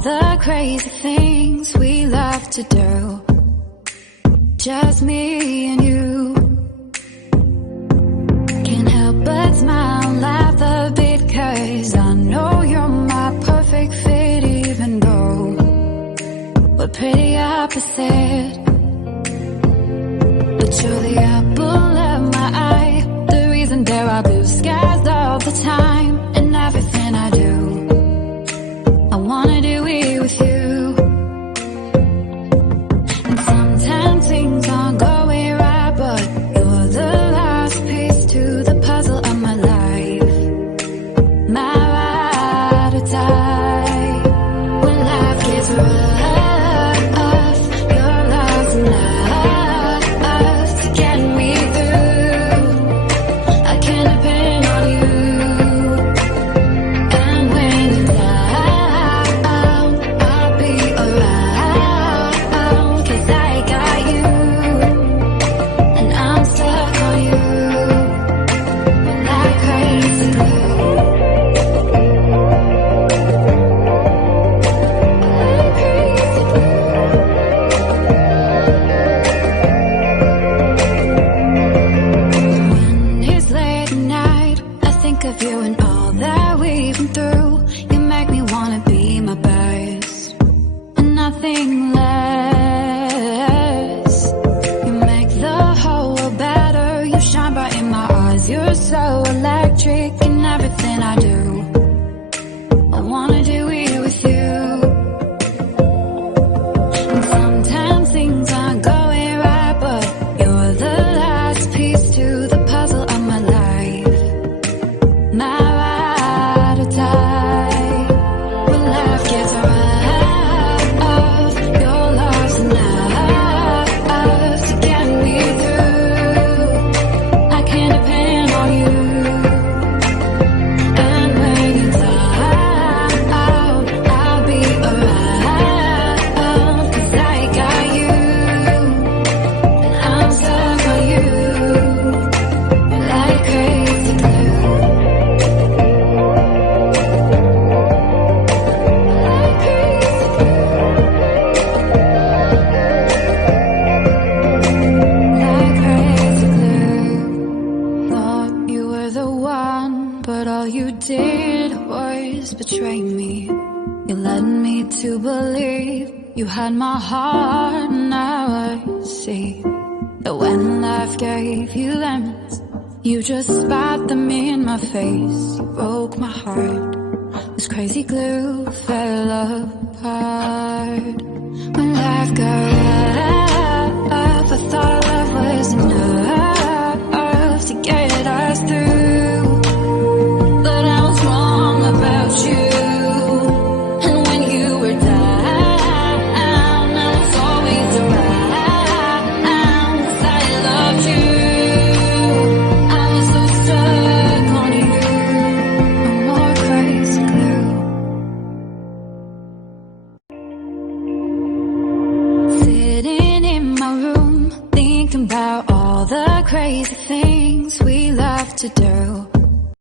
all the crazy things we love to do. Just me and you. Can't help but smile and laugh a bit, 'cause I know you're my perfect fit, even though we're pretty opposite. But you're the apple of my eye, the reason there are blue skies all the time. And everything I do, I wanna do it with you. And sometimes things aren't going right, but you're the last piece to the puzzle of my life. My ride or die. When life gets rough, your love's enough to get me through. I can depend on you. And when you're down, I'll be around, 'cause I got you. And I'm stuck on you like crazy glue. When it's late at night, I think of you and all that we've been through. You make me wanna be my best and nothing less. You make the whole world better. You shine bright in my eyes. You're so electric in everything I do. I wanna do it with you. And sometimes things aren't going right, but you're the last piece to the puzzle of my life. My ride or die. When life gets rough, your love's enough to get me through. I can depend on you. And when you're down, I'll be around, 'cause I got you. And I'm stuck on you like crazy glue. Like crazy glue. Like crazy glue. Thought you were the one, but all you did was betray me. You led me to believe you had my heart. Now I see that when life gave you lemons, you just spat them in my face. You broke my heart. This crazy glue fell apart. When life got rough, I thought love was enough to get us through. But I was wrong about you. And when you were down, I was always around, 'cause I loved you. I was so stuck on you. No more crazy glue. Sitting in my room, thinking about all the crazy things we love to do.